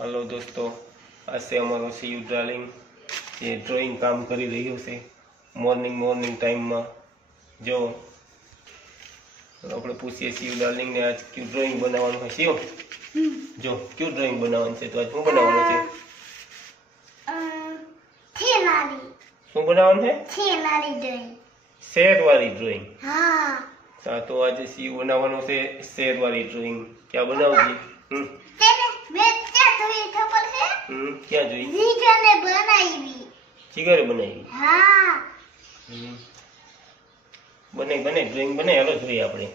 Hello दोस्तों, आज से हमारो सीयू डार्लिंग ये ड्राइंग काम करी रही है मॉर्निंग टाइम में। जो આપણે પૂછીએ सीयू डार्लिंग ने आज क्यों ड्राइंग बनावવાનું है। सीयू जो क्यों ड्राइंग बनावવાનું છે તો आज શું બનાવવાનું છે? થેલાની શું બનાવવાનું છે? થેલાની ड्राइंग, शेर वाली ड्राइंग। हाँ तो आज सीयू बनावવાનું છે शेर वाली ड्राइंग। क्या बनाओगी? तेरे मैं क्या धोई खबर है? क्या જોઈ? जीगर ने बनाई। જીગરે બનાવી? हाँ બને ડ્રાઇંગ બને। હાલો જોઈએ આપણે।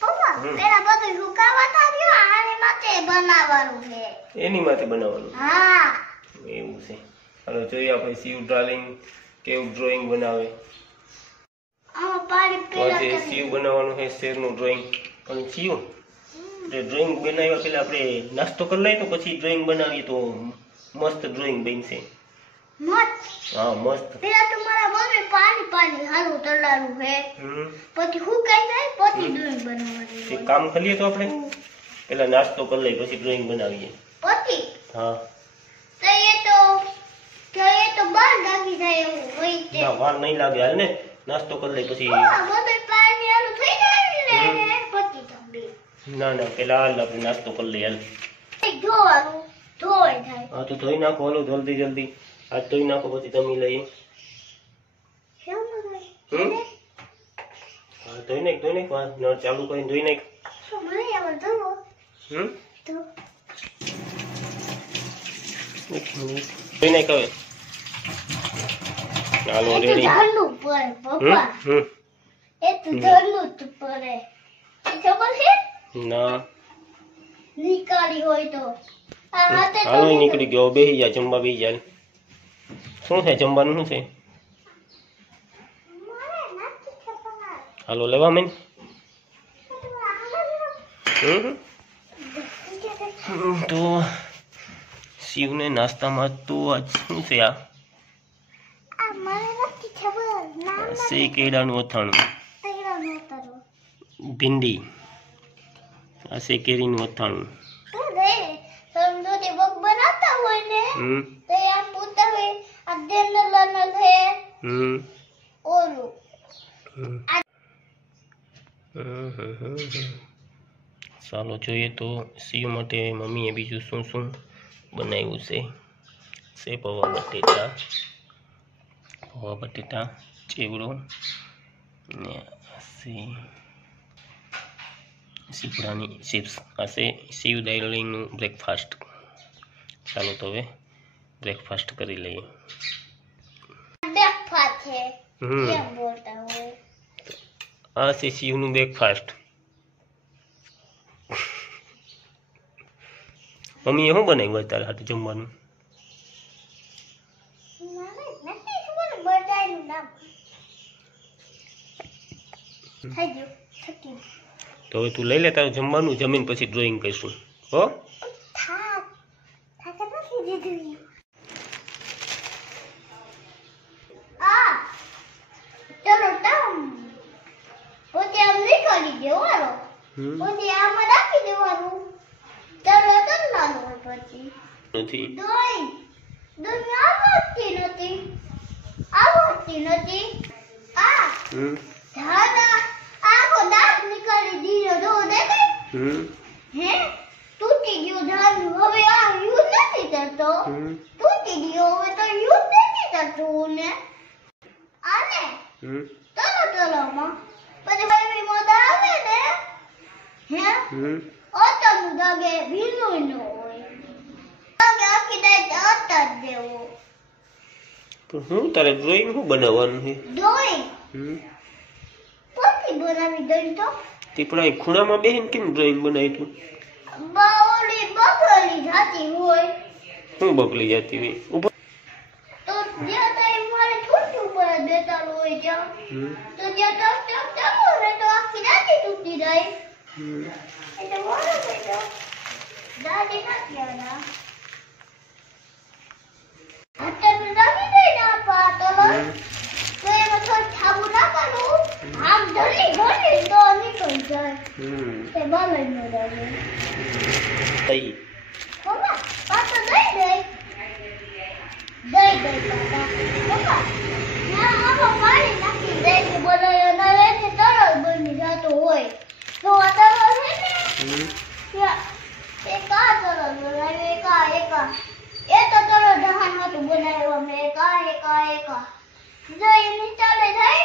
પપ્પા પેલા બધું હુકાવા થાયો, આને માટે બનાવવાનું છે। એની માથે બનાવવાનું? હા એવું છે। હાલો જોઈએ આપણે सीयू डार्लिंग કેવું ડ્રાઇંગ બનાવે। આ પાડી તો આજે सीयू બનાવવાનું છે શેરનું ડ્રાઇંગ। પણ सीयू ડ્રાઇંગ બનાવ્યા પહેલા આપણે નાસ્તો કરી લઈએ તો પછી ડ્રાઇંગ બનાવીએ તો મસ્ત ડ્રાઇંગ બનશે। મત હા મસ્ત। પેલા તો મારા મમ્મી પાણી હારું તળારું છે, પછી હુકાઈ જાય પછી ડ્રાઇંગ બનાવવાની। એક કામ કરીએ તો આપણે પહેલા નાસ્તો કરી લઈએ પછી ડ્રાઇંગ બનાવીએ। પછી હા તો એ તો બાર લાગી જાય એવું હોય છે। ના વાર નહીં લાગે। હાલ ને નાસ્તો કરી લઈએ પછી। મમ્મી પાણી હારું થઈ જાય ને પછી તમે ના પહેલા હાલ આપણે નાસ્તો કરી લઈએ। હાલ ધોવાનું ધોઈ થાય। હા તો ધોઈ નાખો। હાલો જલ્દી હાથ ધોઈ નાખો પછી જમી લઈએ। હા ધોઈ નાખ નળ ચાલુ કરીને ધોઈ નાખ। એક મિનિટ ધોઈ નાખ હવે। ચાલો રેડી। ધરનું પડે પપ્પા, એ તો ધરનું જ પડે। ખબર છે? ના નીકાળી હોય તો આ હાથે તો હાલો નીકળી ગયો। બેસી જા, જમવા બેસી જા। શું છે જમવાનું? શું છે? મારે નથી ખબર। હાલો લેવા મેં। તો सीयू ने नाश्ता में तो आज શું છે? આ મને નથી ખબર નામ। સે કેળાનું અથાણું, તૈયાર નહોતો ભીંડી। આ સે કેરીનું અથાણું। અરે સમજો તે વક બનાવતા હોય ને તો આ પૂછતા હોય આ દેનલન છે ઓલું। ચાલો જોઈએ તો सीयू માટે મમ્મીએ બીજું શું બનાવ્યું છે। છે પૌવા બટેટા ચેવડો ને સીપડાની ચિપ્સ। આ છે सीयू डार्लिंगનું બ્રેકફાસ્ટ। ચાલો તો હવે બ્રેકફાસ્ટ કરી લઈએ। બ્રેકફાસ્ટ છે કેમ બોલતા હોય? આ છે सीयूનું બ્રેકફાસ્ટ। મમ્મીએ શું બનાવ્યું તારે હાથે જમવાનું? મને નથી ખબર બધાનું નામ। થઈ ગયું થકી તો હવે તું લઈ લે તારું જમવાનું, જમીન પછી ડ્રોઈંગ કરીશું હો। થાક નથી દીધું। આ ચલો તમ પછી આમ નીકળી ગયો હાલો, પછી આમાં રાખી દેવાનું। ચલો તો નાનું હોય પછી નથી દુનિયા આવડતી નથી। આ ધારા આખો દાંત નીકળી દીધો તો દેખાય હે તૂટી ગયો ધારું। હવે આ યુઝ નથી કરતો, તૂટી ગયો હવે તો યુઝ નથી કરતો ને આને ચલો માં પછી ભાઈ મોદા આવે ને હે ઓતનું દાગે ભીનું ન હોય દાગે આખી દાઈ અટક દેવો। તો હું તારે ડ્રોઈંગ શું બનાવવાનું છે? ડ્રોઈંગ પોતી બનાવી દઈ તો તીપડા ખૂણામાં બેહીને કેમ ડ્રોઈંગ બનાવી તું? બાઓલી બગલી જાતી હોય। શું બગલી જતી હોય? ઉપર તો જ્યાં તાઈ મારે છૂટું પર દેતા હોય ત્યાં તો જ્યાં ટક ચાલો ને તો આખી દાદી તૂટી જાય। એટલે બોલો બેટો દાદી નથી આના હાથમાં રાખી દે ને આપા તો એમાં થોડું છાબુ નાખવાનું, આમ ધરી તો નીકળી જાય। તે બાલે ન દાદે તઈ ખબર પાછો દઈ બાબા પપ્પા ના આમાં પાણી નાખી દે કે બોલાયો ના લે ને તરલ બની જાતો હોય તો આ તરલ છે ને એ કા તરલ બનાવ્યો એકા એ તો તરલ જહાન હતું બનાવ્યો મેં એકા જો એની ચાલે જાય